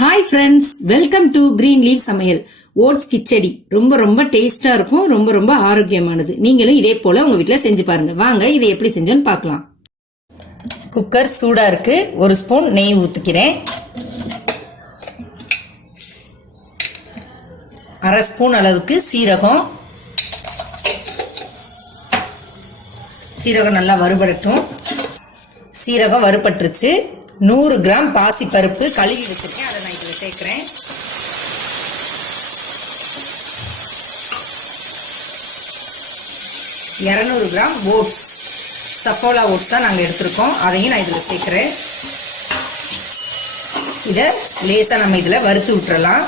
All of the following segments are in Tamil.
Hi friends welcome to Green Leaf சமையல் ஓட்ஸ் கிச்சடி ரொம்ப ரொம்ப டேஸ்டா இருக்கும். ரொம்ப ரொம்ப ஆரோக்கியமானது. நீங்களும் இதே போல உங்க வீட்டில் செஞ்சு பாருங்க. வாங்க இதை எப்படி செஞ்சோன்னு பார்க்கலாம். குக்கர் சூடா இருக்கு. ஒரு ஸ்பூன் நெய் ஊத்திக்கிறேன். அரை ஸ்பூன் அளவுக்கு சீரகம். சீரகம் நல்லா வறுபடட்டும். சீரகம் வறுபட்டுருச்சு. நூறு கிராம் பாசி பருப்பு கழுவி வச்சிருக்கேன். அதை நான் இதில் சேர்க்குறேன். இரநூறு கிராம் ஓட்ஸ். சப்போலா ஓட்ஸ் தான் நாங்கள் எடுத்திருக்கோம். அதையும் நான் இதில் சேர்க்குறேன். இதை லேசாக நம்ம இதில் வறுத்து விட்டுறலாம்.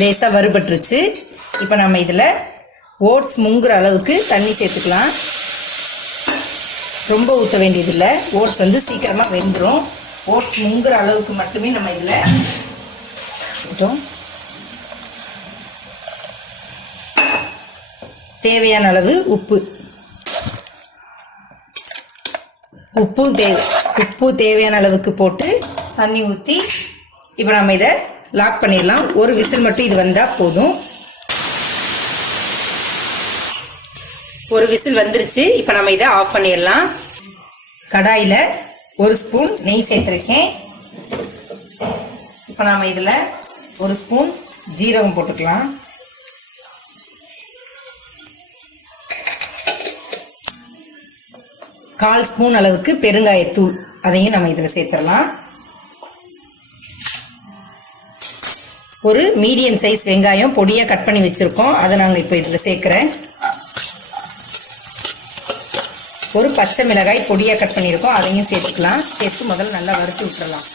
லேசாக வறுபட்டுருச்சு. இப்போ நம்ம இதில் ஓட்ஸ் முங்குற அளவுக்கு தண்ணி சேர்த்துக்கலாம். ரொம்ப ஊற்ற வேண்டியதில்லை. ஓட்ஸ் வந்து சீக்கிரமாக வெந்துடும் ஓட்ஸ் முங்குற அளவுக்கு மட்டுமே நம்ம இதில் தேவையான அளவு உப்பு. உப்பும் தேவை உப்பு தேவையான அளவுக்கு போட்டு தண்ணி ஊற்றி இப்போ நம்ம இதை லாக் பண்ணிடலாம். ஒரு விசில் மட்டும் இது வந்தால் போதும். ஒரு விசில் வந்துருச்சு. இப்போ நம்ம இதை ஆஃப் பண்ணிடலாம். கடாயில் ஒரு ஸ்பூன் நெய் சேர்த்துருக்கேன். இப்போ நாம் இதில் ஒரு ஸ்பூன் ஜீரகம் போட்டுக்கலாம். கால் ஸ்பூன் அளவுக்கு பெருங்காயத்தூள் அதையும் நம்ம இதில் சேர்த்துடலாம். ஒரு மீடியம் சைஸ் வெங்காயம் பொடியாக கட் பண்ணி வச்சுருக்கோம். அதை நாங்கள் இப்போ இதில் சேர்க்குறேன். ஒரு பச்சை மிளகாய் பொடியாக கட் பண்ணியிருக்கோம். அதையும் சேர்த்துக்கலாம். சேர்த்து முதல்ல நல்லா வறுத்து விட்டுறலாம்.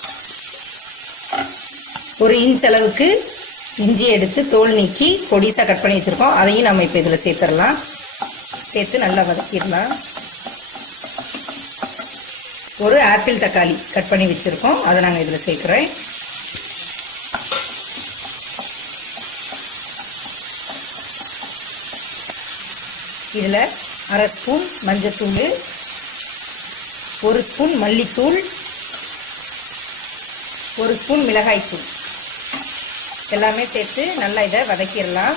ஒரு இன்ச் அளவுக்கு இஞ்சி எடுத்து தோல் நீக்கி பொடிசாக கட் பண்ணி வச்சுருக்கோம். அதையும் நம்ம இப்போ இதில் சேர்த்துடலாம். சேர்த்து நல்லா வதக்கிடலாம். ஒரு ஆப்பிள் தக்காளி கட் பண்ணி வச்சுருக்கோம். அதை நாங்கள் இதில் சேர்க்குறேன். இதில் அரை ஸ்பூன் மஞ்சத்தூள் ஒரு ஸ்பூன் மல்லித்தூள் ஒரு ஸ்பூன் மிளகாய்த்தூள். எல்லாமே சேர்த்து நல்லா இதை வதக்கிடலாம்.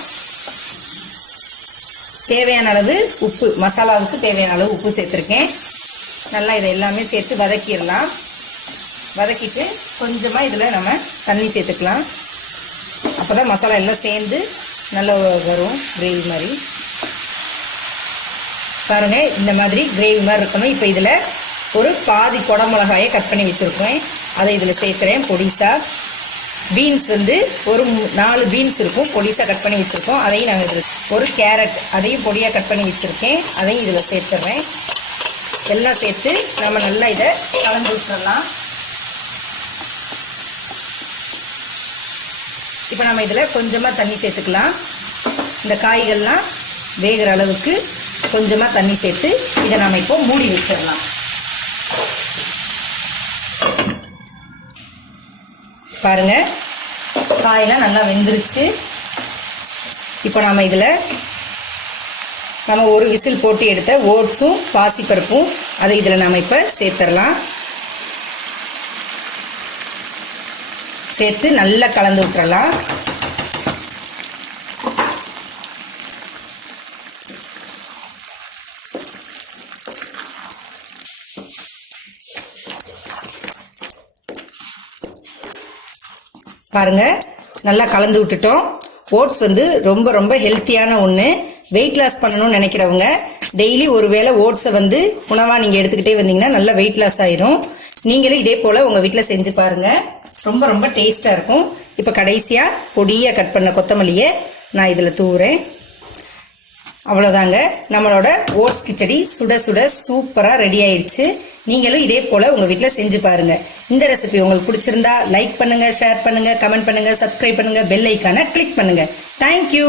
தேவையான அளவு உப்பு மசாலாவுக்கு தேவையான அளவு உப்பு சேர்த்துருக்கேன். நல்லா இதை எல்லாமே சேர்த்து வதக்கிடலாம். வதக்கிட்டு கொஞ்சமாக இதில் நம்ம தண்ணி சேர்த்துக்கலாம். அப்போ தான் மசாலா எல்லாம் சேர்ந்து நல்லா வரும். கிரேவி மாதிரி. பாருங்க இந்த மாதிரி கிரேவி மாதிரி இருக்கணும். இப்போ இதில் ஒரு பாதி குடமிளகாயை கட் பண்ணி வச்சுருக்கேன் அதை இதில் சேர்க்குறேன் பொடிசா. பீன்ஸ் வந்து ஒரு நாலு பீன்ஸ் இருக்கும். பொடிசாக கட் பண்ணி வச்சுருக்கோம். அதையும் நாங்கள் இதில் ஒரு கேரட் அதையும் பொடியாக கட் பண்ணி வச்சுருக்கேன். அதையும் இதில் சேர்த்துட்றேன் எல்லாம் சேர்த்து நம்ம நல்லா இதை கலந்து விட்டுறலாம். இப்போ நம்ம இதில் கொஞ்சமாக தண்ணி சேர்த்துக்கலாம். இந்த காய்கள்லாம் வேகிற அளவுக்கு கொஞ்சமாக தண்ணி சேர்த்து இதை நம்ம இப்போ மூடி வச்சிடலாம். பாருங்க காயெல்லாம் நல்லா வெந்துருச்சு. இப்போ நம்ம இதில் நம்ம ஒரு விசில் போட்டு எடுத்த ஓட்ஸும் பாசிப்பருப்பும் அதை இதில் நம்ம இப்போ சேர்த்துடலாம். சேர்த்து நல்லா கலந்து விட்டுறலாம். பாருங்க நல்லா கலந்து விட்டுட்டோம். ஓட்ஸ் வந்து ரொம்ப ரொம்ப ஹெல்த்தியான ஒன்று வெயிட் லாஸ் பண்ணணும்னு நினைக்கிறவங்க டெய்லி ஒரு வேளை ஓட்ஸை வந்து உணவாக நீங்கள் எடுத்துக்கிட்டே வந்தீங்கன்னா நல்லா வெயிட் லாஸ் ஆயிரும். நீங்களும் இதே போல் உங்கள் வீட்டில் செஞ்சு பாருங்கள் ரொம்ப ரொம்ப டேஸ்ட்டாக இருக்கும். இப்போ கடைசியாக பொடியாக கட் பண்ண கொத்தமல்லியை நான் இதில் தூவுறேன். அவ்வளோதாங்க நம்மளோட ஓட்ஸ் கிச்சடி சுட சுட சூப்பராக ரெடி ஆயிடுச்சு நீங்களும் இதே போல் உங்கள் வீட்டில் செஞ்சு பாருங்க. இந்த ரெசிபி உங்களுக்கு பிடிச்சிருந்தா லைக் பண்ணுங்க ஷேர் பண்ணுங்க கமெண்ட் பண்ணுங்க சப்ஸ்கிரைப் பண்ணுங்க பெல் ஐக்கானை கிளிக் பண்ணுங்க. தேங்க்யூ